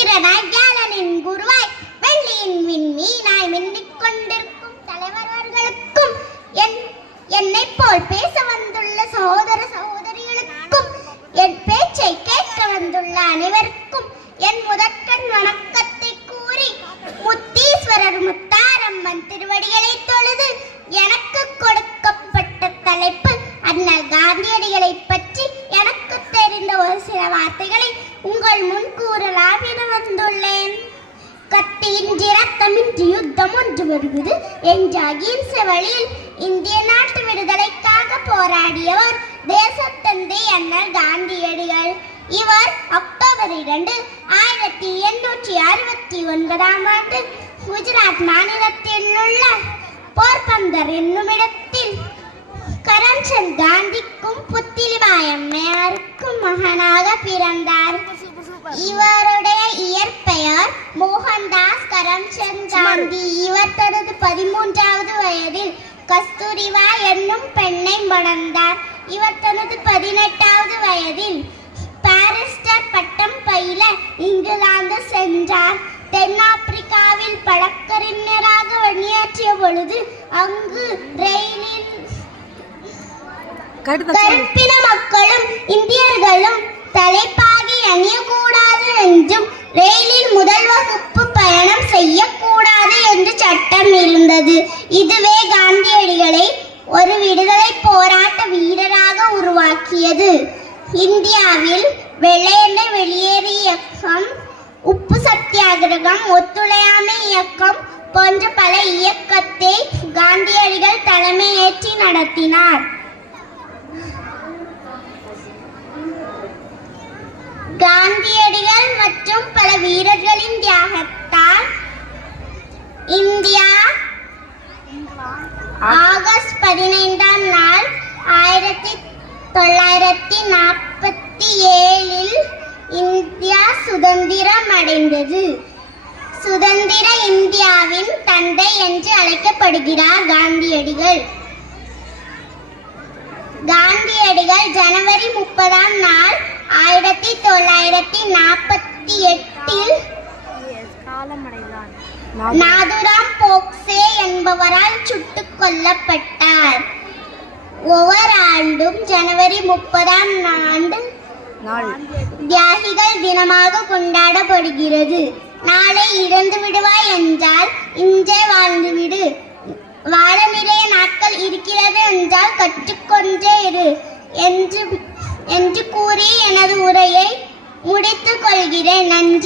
புத்திரனாய் வியாழனின் குருவாய் வெள்ளியின் விண்மீனாய் மின்னிக் கொண்டிருக்கும் தலைவர்களுக்கும் என் என்னை போல் பேச வார்த்தைகளை உங்கள் முன் கூறலாம் என வந்துள்ளேன். கத்தியின்றி ரத்தமின்றி யுத்தம் ஒன்று வருவது என்ற அகிம்ச வழியில் இந்திய நாட்டு விடுதலைக்காக போராடியவர் தேசத்தந்தை அண்ணல் காந்தியடிகள். இவர் அக்டோபர் இரண்டு ஆயிரத்தி எண்ணூற்றி அறுபத்தி ஒன்பதாம் ஆண்டு குஜராத் மாநிலத்தில் உள்ள போர்பந்தர் என்னும் இடத்தில் கரம்சந்த் காந்திக்கும் புத்திலிபாய் அம்மையாருக்கும் மகனாக பிறந்தார். இவருடைய இயற்பெயர் மோகன்தாஸ் கரம்சந்த் காந்தி. இவர் தனது பதிமூன்றாவது வயதில் கஸ்தூரிவா என்னும் பெண்ணை மணந்தார். இவர் தனது பதினெட்டாவது வயதில் பாரிஸ்டர் பட்டம் பயில இங்கிலாந்து சென்றார். தென்னாப்பிரிக்காவில் பழக்கறிஞராக பணியாற்றிய பொழுது அங்கு ரயிலில் கருப்பின மக்களும் இந்தியர்களும் தலைப்பாகி அணியக்கூடாது என்றும் ரயிலில் முதல் வகுப்பு பயணம் செய்யக்கூடாது என்று சட்டம் இருந்தது. இதுவே காந்தியடிகளை ஒரு விடுதலை போராட்ட வீரராக உருவாக்கியது. இந்தியாவில் வெள்ளையனை வெளியேறு இயக்கம் உப்பு சத்தியாகிரகம் ஒத்துழையாமை இயக்கம் போன்ற பல இயக்கத்தை காந்தியடிகள் தலைமையேற்றி நடத்தினார். காந்தியடிகள் மற்றும் பல வீரர்களின் தியாகத்தால் இந்தியா ஆகஸ்ட் பதினைந்தாம் நாள் ஆயிரத்தி தொள்ளாயிரத்தி நாற்பத்தி ஏழில் இந்தியா சுதந்திரம் அடைந்தது சுதந்திர இந்தியாவின் தந்தை என்று அழைக்கப்படுகிறார் காந்தியடிகள். காந்தியடிகள் ஜனவரி முப்பதாம் நாள் ஆயிரத்தி தொள்ளாயிரத்தி நாற்பத்தி எட்டில் நாதுராம் போக்சே என்பவரால் சுட்டுக் கொல்லப்பட்டார். ஒவ்வொரு ஆண்டும் ஜனவரி முப்பதாம் ஆண்டு நாள். தியாகிகள் தினமாக கொண்டாடப்படுகிறது. நாளை இறந்து விடுவாய் என்றால் இன்றே வாழ்ந்து விடு. வாழ நிறைய நாட்கள் இருக்கிறது என்றால் கற்றுக்கொண்டே